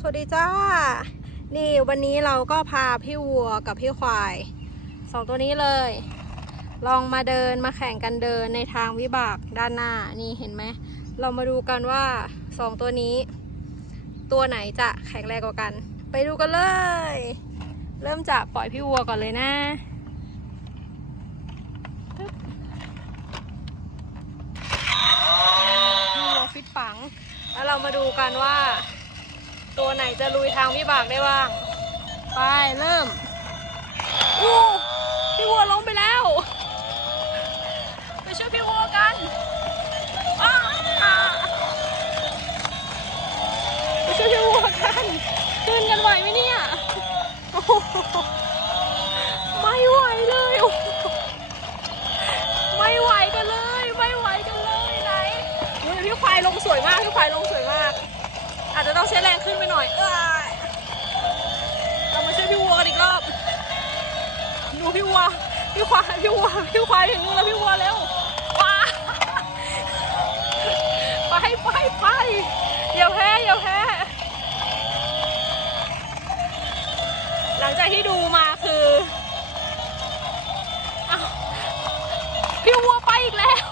สวัสดีจ้า นี่วันนี้เราก็พาพี่วัวกับพี่ควายสองตัวนี้เลย ลองมาเดินมาแข่งกันเดินในทางวิบากด้านหน้านี่เห็นไหม เรามาดูกันว่าสองตัวนี้ ตัวไหนจะแข็งแรงกว่ากัน ไปดูกันเลย เริ่มจากปล่อยพี่วัวก่อนเลยนะพี่วัวฟิตปัง แล้วเรามาดูกันว่า ตัวไหนจะลุยทางวิบากได้บ้าง ไปเริ่มอู้พี่วัวล้มไปแล้ว ไปช่วยพี่วัวกันอ้าไปช่วยพี่วัวกันขึ้นกันไหวไหมเนี่ยโอ้โหไม่ไหวเลยโอ้โหไม่ไหวกันเลย ไม่ไหวกันเลยไหนอุ๊ยพี่ควายลงสวยมากพี่ควายลงสวยมาก อาจจะต้องใช้แรงขึ้นไปหน่อย เอ้ยเรามาช่วยพี่วัวกันอีกรอบ ดูพี่วัวพี่ควายพี่วัวพี่ควายถึงแล้วพี่วัวเร็วว้าไปไปไปอย่าแพ้อย่าแพ้หลังจากที่ดูมาคืออ้าวพี่วัวไปอีกแล้ว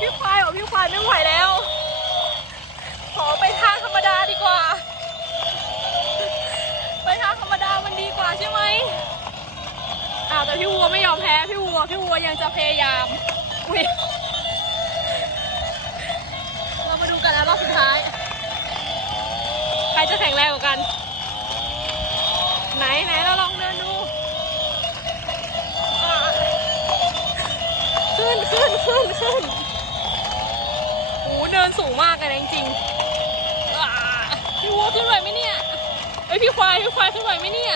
พี่ควายบอกพี่ควายไม่ไหวแล้ว แต่พี่วัวไม่ยอมแพ้พี่วัวพี่วัวยังจะพยายามอุ้ยเรามาดูกันนะรอบสุดท้าย ใครจะแข็งแรงกว่ากัน ไหนไหนเราลองเดินดูขึ้นขึ้นขึ้นขึ้นโอ้โหเดินสูงมากเลยจริงๆพี่วัวขึ้นไหวไหมเนี่ยเอ้ยพี่ควายพี่ควายขึ้นไหวไหมเนี่ย